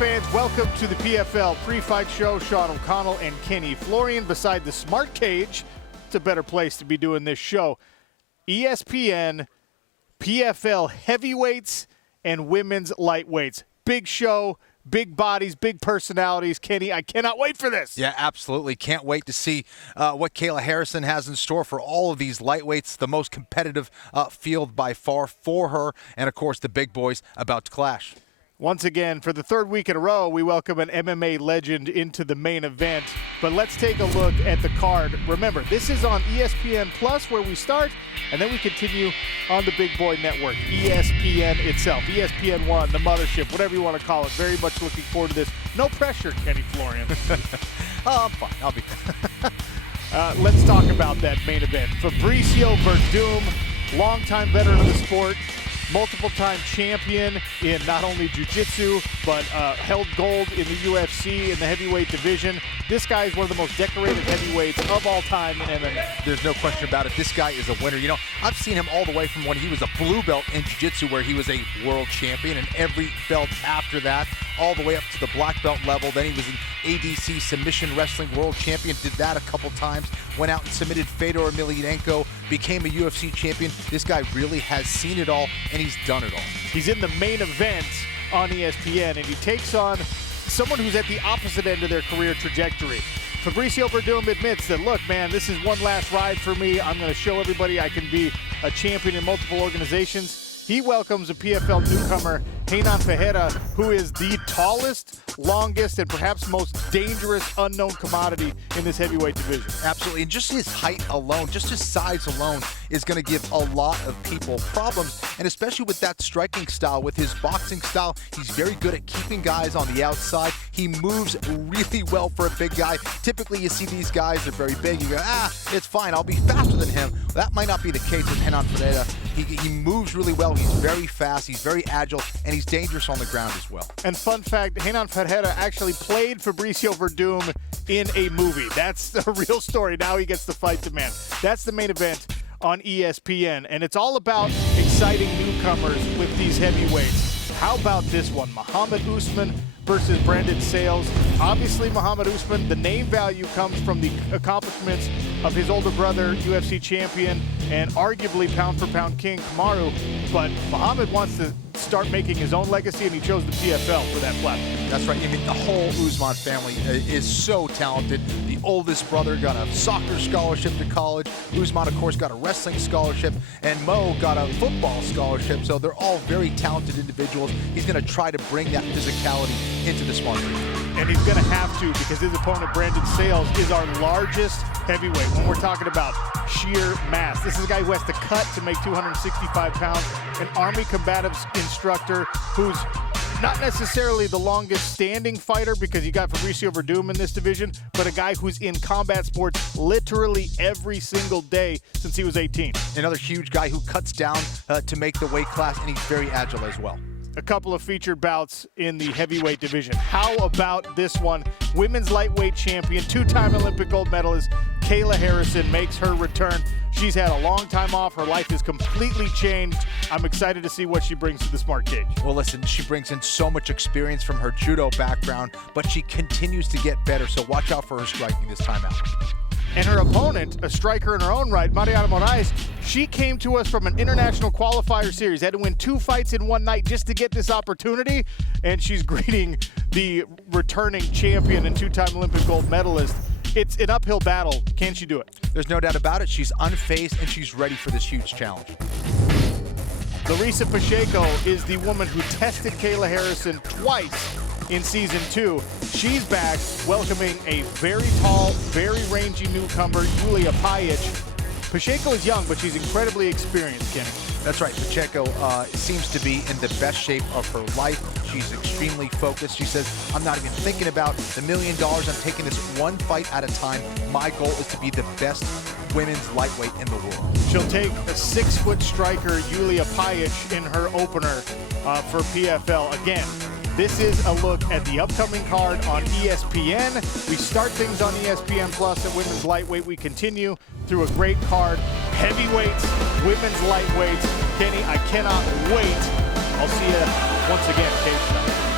fans, welcome to the PFL pre-fight show. Sean O'Connell and Kenny Florian beside the Smart Cage. It's a better place to be doing this show. ESPN, PFL heavyweights, and women's lightweights. Big show, big bodies, big personalities. Kenny, I cannot wait for this. Yeah, absolutely. Can't wait to see what Kayla Harrison has in store for all of these lightweights. The most competitive field by far for her. And, of course, the big boys about to clash. Once again, for the third week in a row, we welcome an MMA legend into the main event. But let's take a look at the card. Remember, this is on ESPN Plus where we start, and then we continue on the Big Boy Network, ESPN itself, ESPN1, the mothership, whatever you want to call it. Very much looking forward to this. No pressure, Kenny Florian. Oh, I'm fine. I'll be Let's talk about that main event. Fabricio Werdum, longtime veteran of the sport, multiple-time champion in not only jiu-jitsu, but held gold in the UFC in the heavyweight division. This guy is one of the most decorated heavyweights of all time in MMA. There's no question about it. This guy is a winner. You know, I've seen him all the way from when he was a blue belt in jiu-jitsu, where he was a world champion, and every belt after that, all the way up to the black belt level. Then he was an ADC submission wrestling world champion, did that a couple times, went out and submitted Fedor Emelianenko, became a UFC champion. This guy really has seen it all, and he's done it all. He's in the main event on ESPN, and he takes on someone who's at the opposite end of their career trajectory. Fabricio Werdum admits that, look, man, this is one last ride for me. I'm going to show everybody I can be a champion in multiple organizations. He welcomes a PFL newcomer, Renan Ferreira, who is the tallest, longest, and perhaps most dangerous unknown commodity in this heavyweight division. Absolutely, and just his height alone, just his size alone is going to give a lot of people problems, and especially with that striking style, with his boxing style, he's very good at keeping guys on the outside. He moves really well for a big guy. Typically, you see these guys are very big. You go, it's fine, I'll be faster than him. That might not be the case with Renan Ferreira. He moves really well. He's very fast, he's very agile, and he's dangerous on the ground as well. And fun fact, Renan Ferreira actually played Fabricio Werdum in a movie. That's the real story. Now he gets to fight the man. That's the main event on ESPN, and it's all about exciting newcomers with these heavyweights. How about this one? Mohammed Usman versus Brandon Sayles. Obviously, Mohammed Usman, the name value comes from the accomplishments of his older brother, UFC champion, and arguably pound-for-pound king, Kamaru. But Mohammed wants to start making his own legacy, and he chose the PFL for that platform. That's right. I mean, the whole Usman family is so talented. The oldest brother got a soccer scholarship to college. Usman, of course, got a wrestling scholarship, and Mo got a football scholarship. So they're all very talented individuals. He's going to try to bring that physicality into the smart ring. And he's going to have to, because his opponent, Brandon Sayles, is our largest heavyweight when we're talking about sheer mass. This is a guy who has to cut to make 265 pounds, an Army combatives instructor who's not necessarily the longest standing fighter, because you got Fabricio Werdum in this division, but a guy who's in combat sports literally every single day since he was 18. Another huge guy who cuts down to make the weight class, and he's very agile as well. A couple of featured bouts in the heavyweight division. How about this one? Women's lightweight champion, two-time Olympic gold medalist, Kayla Harrison makes her return. She's had a long time off. Her life has completely changed. I'm excited to see what she brings to the Smart Cage. Well, listen, she brings in so much experience from her judo background, but she continues to get better, so watch out for her striking this time out. And her opponent, a striker in her own right, Mariana Morais, she came to us from an international qualifier series, had to win 2 fights in one night just to get this opportunity, and she's greeting the returning champion and two-time Olympic gold medalist. It's an uphill battle. Can she do it? There's no doubt about it. She's unfazed, and she's ready for this huge challenge. Theresa Pascheko is the woman who tested Kayla Harrison twice in season 2. She's back, welcoming a very tall, very rangy newcomer, Julia Pajic. Pascheko is young, but she's incredibly experienced, Kenny. That's right. Pascheko seems to be in the best shape of her life. She's extremely focused. She says, I'm not even thinking about the $1 million. I'm taking this one fight at a time. My goal is to be the best women's lightweight in the world. She'll take a 6-foot striker, Julia Pajic, in her opener for PFL. Again, this is a look at the upcoming card on ESPN. We start things on ESPN Plus at women's lightweight. We continue through a great card. Heavyweights, women's lightweights. Kenny, I cannot wait. I'll see you once again, Kate.